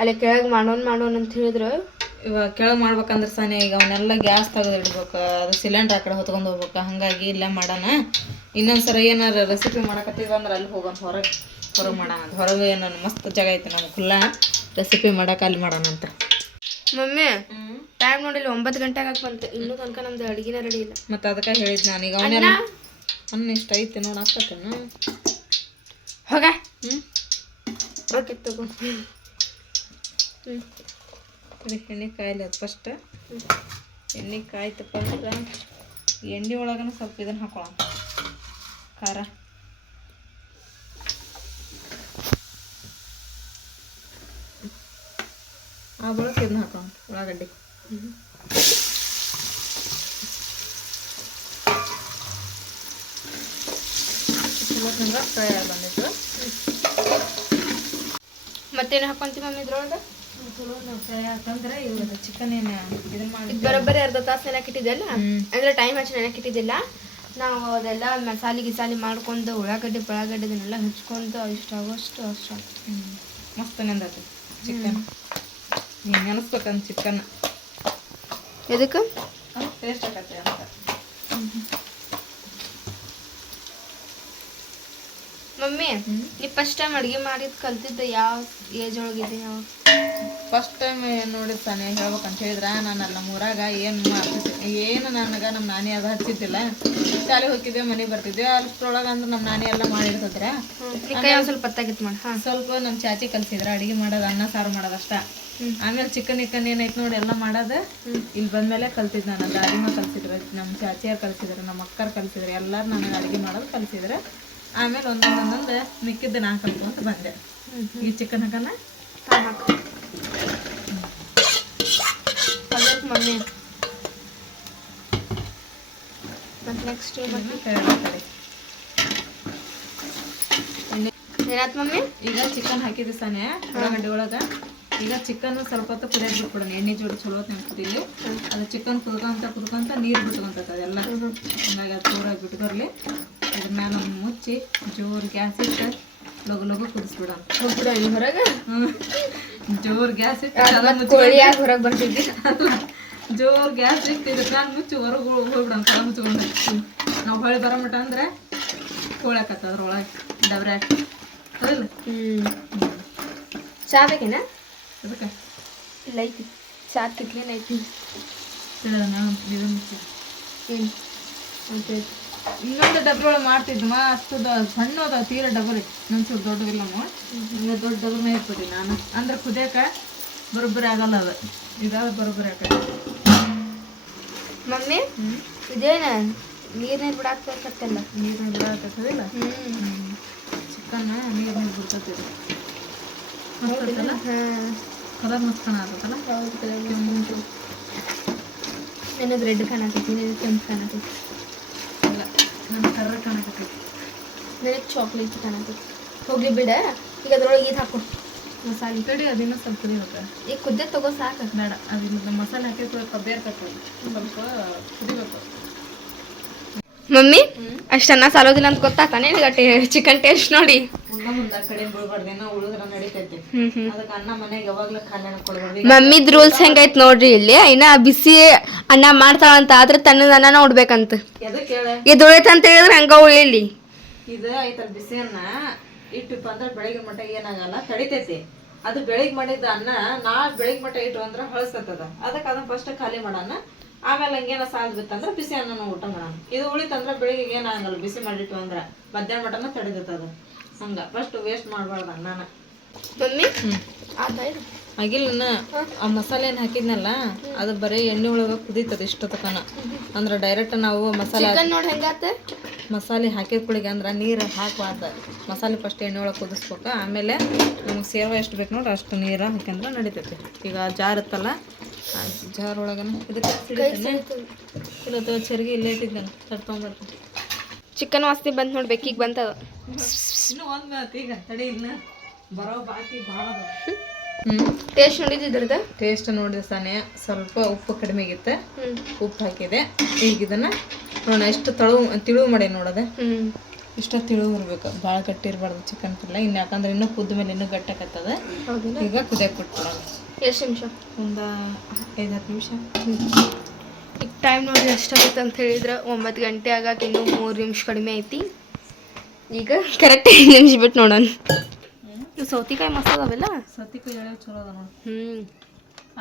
ಅಲ್ಲೇ ಕೆಳಗೆ ಮಾಡೋಣ ಅಂತ ಹೇಳಿದ್ರು. ಇವಾಗ ಕೆಳಗೆ ಮಾಡ್ಬೇಕಂದ್ರೆ ಸಾನೆ ಈಗ ಅವನ್ನೆಲ್ಲ ಗ್ಯಾಸ್ ತೆಗೆದು ಇಡ್ಬೇಕು, ಅದು ಸಿಲಿಂಡರ್ ಆ ಕಡೆ ಹೊತ್ಕೊಂಡು ಹೋಗ್ಬೇಕು. ಹಾಗಾಗಿ ಇಲ್ಲೇ ಮಾಡೋಣ. ಇನ್ನೊಂದ್ಸರ ಏನಾರು ರೆಸಿಪಿ ಮಾಡಕತ್ತಿದ್ವಿ ಅಂದ್ರೆ ಅಲ್ಲಿ ಹೋಗೋಣ, ಹೊರಗೆ ಮಾಡೋಣ. ಹೊರಗೆ ನಾನು ಮಸ್ತ್ ಜಾಗ ಐತೆ ನಮ್ಗೆ ಖುಲ್ಲ ರೆಸಿಪಿ ಮಾಡಕ್ಕೆ, ಅಲ್ಲಿ ಮಾಡೋಣ ಅಂತ. ಮಮ್ಮಿ ಟೈಮ್ ನೋಡಿಲ್ಲ 9 ಗಂಟೆಗೆ ಬಂತು, ಇನ್ನೂ ತನಕ ನಮ್ದು ಅಡುಗೆನ ರೆಡಿ ಇಲ್ಲ. ಮತ್ತು ಅದಕ್ಕೆ ಹೇಳಿದ್ದು ನಾನು. ಈಗ ಅವನ್ನೆಲ್ಲ ಅನ್ನ ಇಷ್ಟ ಐತೆ ನೋಡಿ ಹಾಕತ್ತೇನು ಹೋಗ. ಓಕೆ ತಗೋ. ಎಣ್ಣೆ ಕಾಯಿಲೆ ಅದು ಫಸ್ಟ್. ಎಣ್ಣೆ ಕಾಯ್ತಪ್ಪ ಅಂದ್ರೆ ಎಣ್ಣೆ ಒಳಗನ ಸ್ವಲ್ಪ ಇದನ್ನು ಹಾಕೊಳ್ಳೋಣ, ಖಾರ. ಆ ಬಳಕೆ ಇದನ್ನ ಹಾಕೋಣ ಉಳ್ಳಾಗಡ್ಡಿ. ಫ್ರೈ ಆಗಿ ಬಂದಿತ್ತು. ಮತ್ತೇನು ಹಾಕೊಂತೀವಿ ಮಮ್ಮಿ ಇದ್ರೊಳಗೆ? ಚಲೋ ಫ್ರೈ ಯಾಕಂದ್ರೆ ಇವಾಗ ಚಿಕನ್ ಏನು ಇದನ್ನ ಮಾಡಿ ಬರೋಬ್ಬರಿ ಅರ್ಧ ತಾಸು ನೆನಕಿಟ್ಟಿದ್ದೆಲ್ಲ, ಅಂದರೆ ಟೈಮ್ ಹಚ್ಚಿ ನೆನಕಿಟ್ಟಿದ್ದಿಲ್ಲ ನಾವು. ಅದೆಲ್ಲ ಮಸಾಲೆ ಮಾಡ್ಕೊಂಡು ಉಳ್ಳಾಗಡ್ಡಿ ಇದನ್ನೆಲ್ಲ ಹಚ್ಕೊಂಡು ಇಷ್ಟ ಆಗೋಷ್ಟು ಅಷ್ಟು ಮಸ್ತ್ ನೆಂದೈತಿ ಚಿಕನ್. ನೀವು ನೆನೆಸ್ಬೇಕಂತ ಚಿಕನ್ ಎದಕ್ಕೆ ಟೇಸ್ಟ್ ಆಗತ್ತೆ ಅಂತ. ಮಮ್ಮಿ ನೀ ಫಸ್ಟ್ ಟೈಮ್ ಅಡುಗೆ ಮಾಡಿದ್ದು ಕಲ್ತಿದ್ದ ಯಾವ ಏಜ್ ಒಳಗಿದೆ? ಯಾವ ಫಸ್ಟ್ ಟೈಮ್ ನೋಡಿದ್ ತಾನೆ ಹೇಳ್ಬೇಕಂತ ಹೇಳಿದ್ರ ನಾನು ಅಲ್ಲಿ ನಮ್ಮ ಊರಾಗ ಏನು ನನಗೆ ನಮ್ಮ ನಾನಿ ಅದು ಹಚ್ಚಿದ್ದಿಲ್ಲ. ಶಾಲೆ ಹೋಗಿದ್ದೆ, ಮನೆಗೆ ಬರ್ತಿದ್ದೆ. ಅಷ್ಟರೊಳಗೆ ಅಂದ್ರೆ ನಮ್ಮ ನಾನಿ ಎಲ್ಲ ಮಾಡಿರ್ತದ್ರ. ಸ್ವಲ್ಪ ಹೊತ್ತಾಗಿತ್ತು ಮಾಡಿ ಸ್ವಲ್ಪ ನಮ್ಮ ಚಾಚಿ ಕಲ್ಸಿದ್ರ ಅಡಿಗೆ ಮಾಡೋದು, ಅನ್ನ ಸಾರು ಮಾಡೋದು ಅಷ್ಟ. ಆಮೇಲೆ ಚಿಕನ್ ಏನೈತೆ ನೋಡಿ ಎಲ್ಲ ಮಾಡೋದು ಇಲ್ಲಿ ಬಂದ್ಮೇಲೆ ಕಲ್ತಿದ್ ನಾನು. ದಾರಿಮ ಕಲ್ಸಿದ್ರು, ನಮ್ಮ ಚಾಚಿಯವ್ರು ಕಲ್ಸಿದ್ರು, ನಮ್ಮ ಅಕ್ಕರು ಕಲ್ಸಿದ್ರು, ಎಲ್ಲರೂ ನನಗೆ ಅಡಿಗೆ ಮಾಡೋದು ಕಲ್ಸಿದ್ರು. ಆಮೇಲೆ ಒಂದೊಂದೊಂದೊಂದು ಮಿಕ್ಕಿದ್ದು ನಾನು ಕಲ್ತ್ಕೊಂತ ಬಂದೆ. ಈ ಚಿಕನ್ ಹಾಕೋಣ ಮಮ್ಮಿ. ಮತ್ತು ನೆಕ್ಸ್ಟ್ ಏನಾಯ್ತು ಮಮ್ಮಿ? ಈಗ ಚಿಕನ್ ಹಾಕಿದ್ದೆ ಸಾನೆ ಉಳ್ಳಾಗಡ್ಡಿ ಒಳಗೆ. ಈಗ ಚಿಕನ್ ಸ್ವಲ್ಪ ಹೊತ್ತು ಕುದಿಯೋದು ಬಿಟ್ಬಿಡೋಣ, ಎಣ್ಣೆ ಜೋಡಿ ಚಲೋ ಹೊತ್ತು ಕುದೀಲಿ. ಅದು ಚಿಕನ್ ಕುದ್ಕೊಂತ ನೀರು ಬಿಟ್ಕೊಂತದ ಅದೆಲ್ಲ. ಹಂಗಾಗಿ ಅದು ಪೂರ ಬಿಟ್ಟು ಬರಲಿ. ಅದ್ರ ಮ್ಯಾಲ ಮುಚ್ಚಿ ಜೋರು ಗ್ಯಾಸ್ ಇಟ್ಟು ಲಗು ಕುದಿಸ್ಬಿಡೋಣ. ಹೋಗ್ಬಿಡ ಹೊರಗೆ. ಜೋರು ಗ್ಯಾಸ್ ಇಟ್ಟು ಹೊರಗೆ ಬರ್ತಿದ್ವಿ. ಜೋರು ಗ್ಯಾಸ್ ಇಟ್ಟು ಇದ್ರ ಮ್ಯಾಲ ಮುಚ್ಚಿ ಹೊರಗೆ ಹೋಗ್ಬಿಡೋಣ. ಕಳ ಮುಚ್ಕೊಂಡು ನಾವು ಹೊಳೆ ಬರೋ ಮಟ ಅಂದ್ರೆ ಹೋಳಾಕತ್ತ ಅದ್ರೊಳಗೆ ಡಬ್ರೆ ಹಾಕಿ ಹೌದಿಲ್ಲ. ಚಾ ಬೇಕೇನಾ? ಅದಕ್ಕೆ ಇಲ್ಲ ಐತಿ ಚಾ ತಿಕ್ಲೇನ ಐತಿ. ಇನ್ನೊಂದು ಡಬ್ರಿ ಒಳಗೆ ಮಾಡ್ತಿದ್ದಮ್ಮ, ಅಷ್ಟು ಸಣ್ಣ ಅದಾವ ತೀರ ಡಬರಿ. ನನ್ಸೂರು ದೊಡ್ಡವಿಲ್ಲಮ್ಮ, ಇನ್ನೂ ದೊಡ್ಡ ಡಬ್ರನ್ನ ಇಟ್ಬಿಟ್ಟು ನಾನು ಅಂದ್ರೆ ಕುದಿಯಕ ಬರೋಬ್ಬರಿ ಆಗಲ್ಲ. ಅದು ಇದಾದ ಬರೋಬ್ಬರಿ ಆಗಲ್ಲ. ಮಮ್ಮಿ ಇದೇನ ನೀರ್ನೀರು ಬಿಡಾಕ್ಬೇಕತ್ತಲ್ಲ. ನೀರು ಬಿಡಾಕತ್ತದಿಲ್ಲ. ಚಿಕನ್ ನೀರು ಬಿಡ್ತೈತಿ. ಕಲರ್ ಮಸ್ತ್ ಕಾಣತ್ತಲ್ಲ. ನನಗೆ ರೆಡ್ ಕಾಣಕತ್ತಿ, ನನಗೆ ಕೆಂಪು ಕಾಣಕತ್ತಿ. ಇಲ್ಲ ನನ್ನ ಕರ್ರ ಕಾಣಕತ್ತೈತಿ. ನನಗೆ ಚಾಕ್ಲೇಟ್ ಕಾಣಕತ್ತಿ. ಹೋಗಿ ಬಿಡ. ಈಗ ಅದ್ರೊಳಗೆ ಇದು ಹಾಕು ಮಸಾಲೆ ಕಡೆ ಅದಿನ್ನೂ ಸ್ವಲ್ಪ ಕುದಿಬೇಕು. ಈಗ ಕುದ್ದೆ ತಗೋ ಸಾಕು. ಬೇಡ, ಅದು ಮಸಾಲೆ ಹಾಕಿ ಬೇರ್ಬೇಕು, ಸ್ವಲ್ಪ ಕುದಿಬೇಕು. ಮಮ್ಮಿ ಅಷ್ಟನ್ನ ಸಾಲೋದಿಲ್ಲ ಅಂತ ಗೊತ್ತಾತ ನಿನಗೆ ಚಿಕನ್ ಟೇಸ್ಟ್ ನೋಡಿ. ಮುಂದೆ ಕಡೆ ಬಿಡ್ಬಾರ್ದೇನೋ, ಉಳಿದ್ರ ನಡೀತೈತಿ. ಅದಕ್ಕೆ ಅನ್ನ ಮನೆಗೆ ಯಾವಾಗ್ಲೂ ಖಾಲಿ ಕೊಡ್ಬಾರ್ದು. ಮಮ್ಮಿದ್ ರೂಲ್ಸ್ ಹೆಂಗೈತ್ ನೋಡ್ರಿ ಇಲ್ಲಿ. ಇನ್ನ ಬಿಸಿ ಅನ್ನ ಮಾಡ್ತಾಳಂತ ಆದ್ರೆ ತನ್ನದ ಅನ್ನ ನೋಡ್ಬೇಕಂತ. ಇದು ಉಳಿತಂತ ಹೇಳಿದ್ರೆ ಹಂಗ ಉಳಿಲಿ. ಇದು ಐತಲ್ ಬಿಸಿ ಅನ್ನ ಇಟ್ಟಿಪ್ಪ ಅಂದ್ರೆ ಬೆಳಿಗ್ಗೆ ಮಟ್ಟ ಏನಾಗಲ್ಲ, ತಡಿತೈತಿ. ಅದು ಬೆಳಿಗ್ಗೆ ಮಾಡಿದ ಅನ್ನ ಬೆಳಿಗ್ಗೆ ಮಟ್ಟ ಇಟ್ಟು ಅಂದ್ರೆ ಹಳಸ್ತದ. ಅದಕ್ಕೆ ಅದನ್ನ ಫಸ್ಟ್ ಖಾಲಿ ಮಾಡೋಣ. ಆಮೇಲೆ ಹಂಗೇನ ಸಾಲ್ ಬಿತ್ತಂದ್ರೆ ಬಿಸಿ ಅನ್ನ ಊಟ ಮಾಡೋಣ. ಇದು ಉಳಿತಂದ್ರೆ ಬೆಳಿಗ್ಗೆ ಏನಾಗಲ್ಲ, ಬಿಸಿ ಮಾಡಿಟ್ಟು ಅಂದ್ರೆ ಮಧ್ಯಾಹ್ನ ಮಟನ ತಡಿದತ್ತದ. ಹಂಗ ಫಸ್ಟ್ ವೇಸ್ಟ್ ಮಾಡಬಾರ್ದು ಅನ್ನನ. ಮಮ್ಮಿ ಆಗಿಲ್ಲ ಆ ಮಸಾಲೆ ಏನು ಹಾಕಿದ್ನಲ್ಲ ಅದು ಬರೀ ಎಣ್ಣೆ ಒಳಗೆ ಕುದೀತದ ಇಷ್ಟೊತ್ತಕನ. ಅಂದ್ರೆ ಡೈರೆಕ್ಟ್ ನಾವು ಮಸಾಲೆ ಹಾಕಿದ ಕುಳಿಗೆ ಅಂದ್ರೆ ನೀರು ಹಾಕಬಾರ್ದು. ಮಸಾಲೆ ಫಸ್ಟ್ ಎಣ್ಣೆ ಒಳಗೆ ಕುದಿಸ್ಬೇಕು. ಆಮೇಲೆ ನಮಗೆ ಸೇವ ಎಷ್ಟು ಬೇಕು ನೋಡ್ರಿ ಅಷ್ಟು ನೀರು ಹಾಕಂದ್ರೆ ನಡೀತೈತಿ. ಈಗ ಜಾರ್ ಇತ್ತಲ್ಲ, ಆ ಜಾರ್ ಒಳಗನ ಇದಕ್ಕೆ ಇಲ್ಲ ಚರ್ಗಿ ಇಲ್ಲೇ ಇಟ್ಟಿದ್ದಾನೆ, ತಡ್ಕೊಂಡ್ಬಿಡ್ತೀನಿ. ಚಿಕನ್ ವಾಸನೆ ಬಂದು ನೋಡ್ಬೇಕು. ಈಗ ಬಂತದ ಇನ್ನೂ ಒಂದು ಮಾತು, ಈಗ ತಡಿ ಇಲ್ಲ ಬರೋ ಬಾಕಿ ಭಾಳ ಟೇಸ್ಟ್ ನೋಡಿದ್ರದ್ದು. ಟೇಸ್ಟ್ ನೋಡಿದ ಸಾನೆ ಸ್ವಲ್ಪ ಉಪ್ಪು ಕಡಿಮೆ ಆಗಿತ್ತು, ಉಪ್ಪು ಹಾಕಿದೆ. ಈಗ ಇದನ್ನ ನೋಡ ಎಷ್ಟು ತಿಳು ಮಾಡಿ ನೋಡೋದೆ. ಇಷ್ಟ ತಿಳು ಇರ್ಬೇಕು, ಭಾಳ ಗಟ್ಟಿ ಇರಬಾರ್ದು ಚಿಕನ್ ಫುಲ್ಲ. ಇನ್ನು ಯಾಕಂದ್ರೆ ಇನ್ನೂ ಕುದ್ದ ಮೇಲೆ ಇನ್ನೂ ಗಟ್ಟಾಕತ್ತದ. ಈಗ ಕುದಿಯಕ್ಕೆ ಬಿಟ್ಬಿಡೋಣ. ಎಷ್ಟು ನಿಮಿಷ? ಒಂದು 5-10 ನಿಮಿಷ. ಈಗ ಟೈಮ್ ನೋಡಿ ಎಷ್ಟಾಗುತ್ತೆ ಅಂತ ಹೇಳಿದ್ರೆ 9 ಗಂಟೆ ಆಗಕ್ಕೆ ಇನ್ನೂ 3 ನಿಮಿಷ ಕಡಿಮೆ ಐತಿ. ಈಗ ಕರೆಕ್ಟ್ 5 ನಿಮಿಷ ಬಿಟ್ಟು ನೋಡೋಣ. ಸೌತಿಕಾಯಿ ಮಸಾಲ ಅವೆಲ್ಲ ಸೌತಿಕಾಯಿ ಹೇಳಿ ಚಲೋ ಅದ ನೋಡಿ.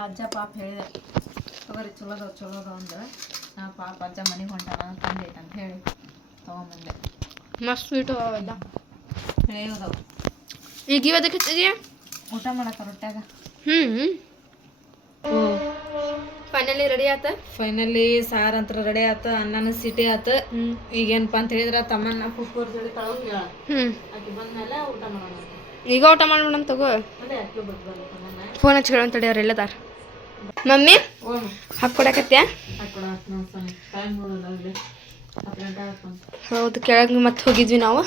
ಅಜ್ಜ ಪಾಪ ಹೇಳಿದೆ ತಗೋರಿ ಚಲೋ ಅದಾವ ಅಂದ್ರೆ ನಾ ಪಾಪ ಅಜ್ಜ ಮನೆಗೆ ಹೊಂಟಾನ ತಂದೈತೆ ಅಂತ ಹೇಳಿ ತೊಗೊಂಬಂದೆ. ಮಸ್ತ್ ಸ್ವೀಟ್ ಅವೆಲ್ಲ ಹೇಳೋದವ. ಈಗ ಇವತ್ತಕ್ಕೆ ಹಚ್ಚಿದ್ಯಾ ಊಟ ಮಾಡಕ್ಕ ರೊಟ್ಯಾಗ. ಫೈನಲಿ ರೆಡಿ ಆತ. ಫೈನಲಿ ಸಾರು ಅಂತ ರೆಡಿ ಆತ, ಅನ್ನನ ಸಿಟಿ ಆತ. ಈಗೇನಪ್ಪ ಅಂತ ಹೇಳಿದ್ರೆ ತಮ್ಮನ್ನ ಕುಕ್ಕರ್ ಜಡಿ ತಳಗ್ ಹೇಳ ಆಕಿ ಬಂದ್ಮೇಲೆ ಊಟ ಮಾಡೋಣ. ಈಗ ಊಟ ಮಾಡ್ಬಿಡೋಣ ತಗೋ. ಅದೇ ಅಕ್ಕಿ ಬಿಟ್ಟು ಫೋನ್ ಹಚ್ಕೊಳ್ಳೋ ಅಂತ ಅವರೆಲ್ಲದಾರ. ಮಮ್ಮಿ ಹಾಕ್ಕೊಡಕತ್ಯಾ? ಟೈಮ್ ನೋಡೋಣ ಅಲ್ಲಿ 10 ಗಂಟೆ ಆಯ್ತು. ಹೌದು, ಕೆಳಗೆ ಮತ್ತೆ ಹೋಗಿದ್ವಿ ನಾವು.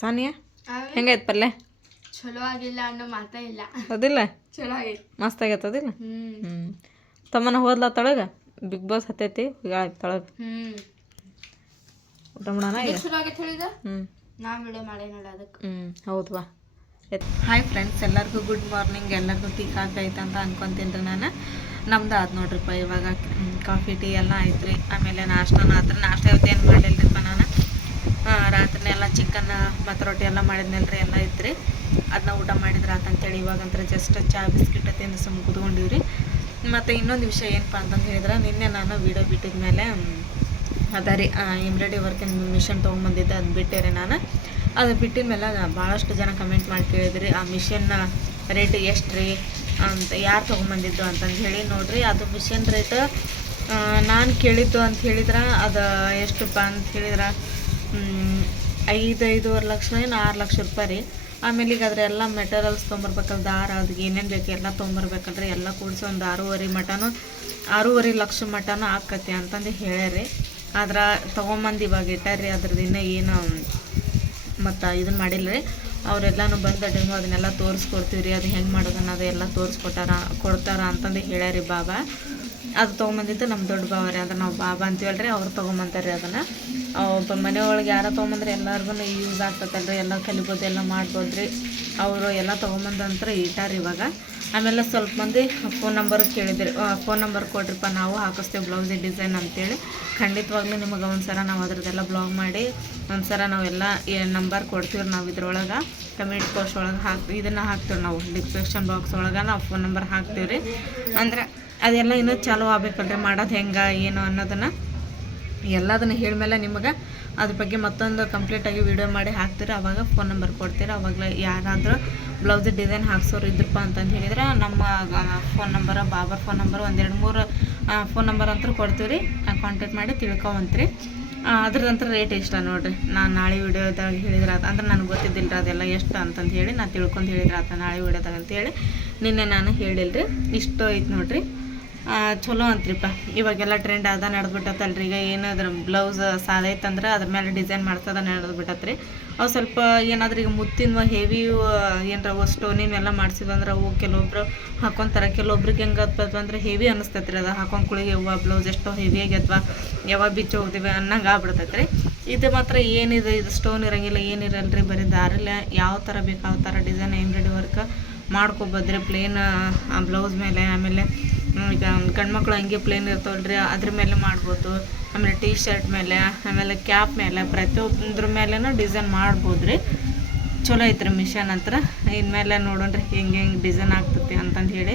ಸಾನಿಯಾ ಹೆಂಗೈತೆ ಪಲ್ಯ? ಚಲೋ ಆಗಿಲ್ಲ ಅನ್ನೋ ಮಾತಾ ಇಲ್ಲ. ಅದಿಲ್ಲ ಚಲೋ ಆಗೈತಿ, ಮಸ್ತ್ ಆಗೈತೆ ಅದಿಲ್ಲ. ತಮ್ಮನ ಹೋದ್ಲ ತಳಗ, ಬಿಗ್ ಬಾಸ್ ಹತ್ತೈತಿ ಈಗ ತಳಗ ಊಟ ಮಾಡೋಣ. ಚಲೋ ಆಗೈತೆ ಹೇಳಿದ. ನಾ ವಿಡಿಯೋ ಮಾಡೇನಲ್ಲ ಅದಕ್ಕೆ. ಹೌದು ಬಾ. ಹಾಯ್ ಫ್ರೆಂಡ್ಸ್, ಎಲ್ಲರಿಗೂ ಗುಡ್ ಮಾರ್ನಿಂಗ್. ಎಲ್ಲರಿಗೂ ಟೀ ಕಾಫಿ ಆಯ್ತು ಅಂತ ಅನ್ಕೊತೀನಿ ರೀ ನಾನು. ನಮ್ದು ಆಯ್ತು ನೋಡ್ರಿಪ್ಪ ಇವಾಗ ಕಾಫಿ ಟೀ ಎಲ್ಲ ಆಯ್ತು ರೀ. ಆಮೇಲೆ ನಾಷ್ಟನೂ ಆಯ್ತು ರೀ. ನಾಷ್ಟ ಇವತ್ತು ಏನು ಮಾಡಲಿಲ್ಲರಿಪ್ಪ ನಾನು. ರಾತ್ರಿನೆಲ್ಲ ಚಿಕನ್ ಮತ್ತು ರೊಟ್ಟಿ ಎಲ್ಲ ಮಾಡಿದ್ನಲ್ರಿ ಎಲ್ಲ ಇತ್ತು ಅದನ್ನ ಊಟ ಮಾಡಿದ್ರೆ ಆತಂತೇಳಿ ಇವಾಗಂದ್ರೆ ಜಸ್ಟ್ ಚಹಾ ಬಿಸ್ಕಿಟ್ ತಿಂದು ಸುಮ್ಮನೆ ಕೂತ್ಕೊಂಡಿವ್ರಿ. ಮತ್ತು ಇನ್ನೊಂದು ವಿಷಯ ಏನಪ್ಪ ಅಂತಂದು ಹೇಳಿದ್ರೆ ನಿನ್ನೆ ನಾನು ವೀಡಿಯೋ ಬಿಟ್ಟಿದ ಮೇಲೆ ಅದ ರೀ ಎಂಬ್ರಾಯ್ಡ್ರಿ ವರ್ಕಿನ ಮಿಷನ್ ತೊಗೊಂಬಂದಿದ್ದೆ, ಅದು ಬಿಟ್ಟೆ ನಾನು. ಅದು ಬಿಟ್ಟಿದ ಮೇಲೆ ಭಾಳಷ್ಟು ಜನ ಕಮೆಂಟ್ ಮಾಡಿ ಕೇಳಿದ್ರಿ ಆ ಮಿಷನ್ ರೇಟ್ ಎಷ್ಟು ರೀ ಅಂತ, ಯಾರು ತೊಗೊಂಬಂದಿದ್ದು ಅಂತಂದು ಹೇಳಿ. ನೋಡಿರಿ ಅದು ಮಿಷನ್ ರೇಟ್ ನಾನು ಕೇಳಿದ್ದು ಅಂತ ಹೇಳಿದ್ರೆ ಅದು ಎಷ್ಟಪ್ಪ ಅಂತ ಹೇಳಿದ್ರೆ 5-5.5 ಲಕ್ಷ ಏನು 6 ಲಕ್ಷ ರೂಪಾಯಿ ರೀ. ಆಮೇಲೆ ಈಗ ಅದರೆಲ್ಲ ಮೆಟೀರಿಯಲ್ಸ್ ತೊಗೊಂಬರ್ಬೇಕಲ್ಲ, ದಾರ ಅದಕ್ಕೆ ಏನೇನು ಬೇಕು ಎಲ್ಲ ತೊಗೊಂಬರ್ಬೇಕಲ್ರಿ. ಎಲ್ಲ ಕೂಡಿಸಿ ಒಂದು 6.5 ಲಕ್ಷ ಮಟನೂ ಆಕತಿ ಅಂತಂದು ಹೇಳ್ಯಾರಿ. ಆದ್ರೆ ತೊಗೊಂಬಂದು ಇವಾಗ ಇಟ್ಟಾರ್ರಿ, ಅದ್ರದ್ದು ಇನ್ನೂ ಏನು ಮತ್ತು ಇದನ್ನು ಮಾಡಿಲ್ಲ ರೀ. ಅವರೆಲ್ಲನೂ ಬಂದ ಡೆಮೋ ಅದನ್ನೆಲ್ಲ ತೋರಿಸ್ಕೊಡ್ತೀವಿ ರೀ, ಅದು ಹೆಂಗೆ ಮಾಡೋದನ್ನ ಅದೆಲ್ಲ ಕೊಡ್ತಾರ ಅಂತಂದು ಹೇಳ್ಯಾರಿ ಬಾಬಾ. ಅದು ತೊಗೊಂಬಂದಿದ್ದು ನಮ್ಮ ದೊಡ್ಡ ಬಾವ ರೀ, ಅಂದ್ರೆ ನಾವು ಬಾಬಾ ಅಂತೀವಲ್ರಿ, ಅವ್ರು ತೊಗೊಂಬಂತಾರೆ ರೀ ಅದನ್ನು. ಒಬ್ಬ ಮನೆಯೊಳಗೆ ಯಾರೋ ತೊಗೊಂಬಂದ್ರೆ ಎಲ್ಲರಿಗೂ ಯೂಸ್ ಆಗ್ತದಲ್ರಿ, ಎಲ್ಲ ಕಲಿಬೋದು, ಎಲ್ಲ ಮಾಡ್ಬೋದು ರೀ. ಅವರು ಎಲ್ಲ ತೊಗೊಂಬಂದಂತ್ರ ಇಟ್ಟಾರ ಇವಾಗ. ಆಮೇಲೆ ಸ್ವಲ್ಪ ಮಂದಿ ಫೋನ್ ನಂಬರ್ ಕೇಳಿದ್ರಿ, ಫೋನ್ ನಂಬರ್ ಕೊಡ್ರಿಪ್ಪ ನಾವು ಹಾಕಿಸ್ತೇವೆ ಬ್ಲೌಸಿಗೆ ಡಿಸೈನ್ ಅಂತೇಳಿ. ಖಂಡಿತವಾಗ್ಲೂ ನಿಮಗೆ ಒಂದ್ಸಲ ನಾವು ಅದ್ರದ್ದೆಲ್ಲ ಬ್ಲಾಗ್ ಮಾಡಿ ಒಂದ್ಸಲ ನಾವೆಲ್ಲ ನಂಬರ್ ಕೊಡ್ತೀವಿ ನಾವು. ಇದ್ರೊಳಗೆ ಕಮೆಂಟ್ ಬಾಕ್ಸ್ ಒಳಗೆ ಇದನ್ನು ಹಾಕ್ತೀವಿ ನಾವು, ಡಿಸ್ಕ್ರಿಪ್ಷನ್ ಬಾಕ್ಸ್ ಒಳಗೆ ನಾವು ಫೋನ್ ನಂಬರ್ ಹಾಕ್ತೀವಿ ರೀ. ಅಂದ್ರೆ ಅದೆಲ್ಲ ಇನ್ನೂ ಚಾಲೂ ಆಗ್ಬೇಕಲ್ರಿ, ಮಾಡೋದು ಹೆಂಗೆ ಏನು ಅನ್ನೋದನ್ನು ಎಲ್ಲದನ್ನು ಹೇಳಿದ್ಮೇಲೆ ನಿಮಗೆ ಅದ್ರ ಬಗ್ಗೆ ಮತ್ತೊಂದು ಕಂಪ್ಲೀಟಾಗಿ ವೀಡಿಯೋ ಮಾಡಿ ಹಾಕ್ತೀರಿ. ಆವಾಗ ಫೋನ್ ನಂಬರ್ ಕೊಡ್ತೀರಿ. ಆವಾಗಲೇ ಯಾರಾದರೂ ಬ್ಲೌಸ್ ಡಿಸೈನ್ ಹಾಕ್ಸೋರು ಇದ್ರಪ್ಪ ಅಂತಂದು ಹೇಳಿದ್ರೆ ನಮ್ಮ ಫೋನ್ ನಂಬರ್, ಬಾಬರ್ ಫೋನ್ ನಂಬರ್ 1-2-3 ಫೋನ್ ನಂಬರ್ ಅಂತೂ ಕೊಡ್ತೀವಿ ರೀ. ಕಾಂಟ್ಯಾಕ್ಟ್ ಮಾಡಿ ತಿಳ್ಕೊವಂತ್ರಿ. ಅದ್ರದಂತ್ರ ರೇಟ್ ಇಷ್ಟ ನೋಡಿರಿ. ನಾನು ನಾಳೆ ವೀಡಿಯೋದಾಗ ಹೇಳಿದ್ರೆ ಅಂದ್ರೆ ನನಗೆ ಗೊತ್ತಿದ್ದಿಲ್ಲ ರೀ ಅದೆಲ್ಲ ಎಷ್ಟು ಅಂತಂದು ಹೇಳಿ, ನಾನು ತಿಳ್ಕೊಂಡು ಹೇಳಿದ್ರೆ ಆತ ನಾಳೆ ವೀಡಿಯೋದಾಗ ಅಂತೇಳಿ ನಿನ್ನೆ ನಾನು ಹೇಳಿಲ್ಲ ರೀ. ಇಷ್ಟು ಐತೆ ನೋಡಿರಿ. ಚಲೋ ಅಂತ್ರಿಪ್ಪ. ಇವಾಗೆಲ್ಲ ಟ್ರೆಂಡ್ ಅದ ನಡೆದ್ಬಿಟ್ಟತ್ತಲ್ರಿ. ಈಗ ಏನಾದ್ರ ಬ್ಲೌಸ್ ಸಾದೈತಂದ್ರೆ ಅದ್ರ ಮೇಲೆ ಡಿಸೈನ್ ಮಾಡ್ಸೋದ ನಡೆದ್ಬಿಟ್ಟತ್ರಿ. ಅವು ಸ್ವಲ್ಪ ಏನಾದ್ರೂ ಈಗ ಮುತ್ತಿನ ಹೆವಿ ಏನಾರ ಸ್ಟೋನಿನೆಲ್ಲ ಮಾಡ್ಸಿದಂದ್ರೆ ಅವು ಕೆಲವೊಬ್ರು ಹಾಕ್ಕೊಂತಾರೆ. ಕೆಲವೊಬ್ರಿಗೆ ಹೆಂಗೆ ಅಂದ್ರೆ ಹೆವಿ ಅನ್ನಿಸ್ತೈತೆ ರೀ, ಅದು ಹಾಕೊಂಡು ಕುಳಿಗೆ ಹೂವು ಬ್ಲೌಸ್ ಎಷ್ಟೋ ಹೆವಿಯಾಗಿ ಅಥವಾ ಯಾವಾಗ ಬಿಚ್ಚಿ ಹೋಗ್ತೀವಿ ಅನ್ನಂಗೆ ಆಗ್ಬಿಡ್ತೈತೆ ರೀ. ಇದು ಮಾತ್ರ ಏನಿದೆ, ಇದು ಸ್ಟೋನ್ ಇರೋಂಗಿಲ್ಲ, ಏನಿರಲ್ಲ ರೀ. ಬರೀ ದಾರಲ್ಲ ಯಾವ ಥರ ಬೇಕು ಆ ಥರ ಡಿಸೈನ್ ಎಂಬ್ರಾಯ್ಡ್ರಿ ವರ್ಕ್ ಮಾಡ್ಕೊಬೋದ್ರಿ ಪ್ಲೇನ್ ಬ್ಲೌಸ್ ಮೇಲೆ. ಆಮೇಲೆ ಈಗ ಗಂಡ್ಮಕ್ಳು ಹಂಗೆ ಪ್ಲೇನ್ ಇರ್ತಾವಲ್ರಿ, ಅದ್ರ ಮೇಲೆ ಮಾಡ್ಬೋದು. ಆಮೇಲೆ ಟೀ ಶರ್ಟ್ ಮೇಲೆ, ಆಮೇಲೆ ಕ್ಯಾಪ್ ಮೇಲೆ, ಪ್ರತಿಯೊಂದ್ರ ಮೇಲೆನೂ ಡಿಸೈನ್ ಮಾಡ್ಬೋದು ರೀ. ಚಲೋ ಐತ್ರಿ ಮಿಷನ್ ಹತ್ರ. ಇನ್ಮೇಲೆ ನೋಡೋಣ್ರಿ ಹೆಂಗೆ ಡಿಸೈನ್ ಆಗ್ತೈತಿ ಅಂತಂದು ಹೇಳಿ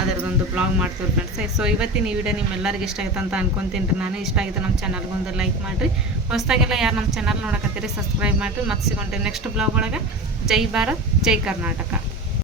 ಅದರದೊಂದು ಬ್ಲಾಗ್ ಮಾಡ್ತೀವಿ ಫ್ರೆಂಡ್ಸ್. ಸೊ ಇವತ್ತಿನ ಈ ವಿಡಿಯೋ ನಿಮ್ಮೆಲ್ಲರಿಗೂ ಇಷ್ಟ ಆಯ್ತು ಅಂತ ಅನ್ಕೊತೀನಿ ರೀ ನಾನು. ಇಷ್ಟ ಆಗಿದೆ ನಮ್ಮ ಚಾನಲ್ಗೊಂದು ಲೈಕ್ ಮಾಡಿರಿ. ಹೊಸದಾಗೆಲ್ಲ ಯಾರು ನಮ್ಮ ಚಾನಲ್ ನೋಡಕತ್ತೀರಿ ಸಬ್ಸ್ಕ್ರೈಬ್ ಮಾಡಿರಿ. ಮತ್ತೆ ಸಿಗೋಣ್ರಿ ನೆಕ್ಸ್ಟ್ ಬ್ಲಾಗ್ ಒಳಗೆ. ಜೈ ಭಾರತ್, ಜೈ ಕರ್ನಾಟಕ.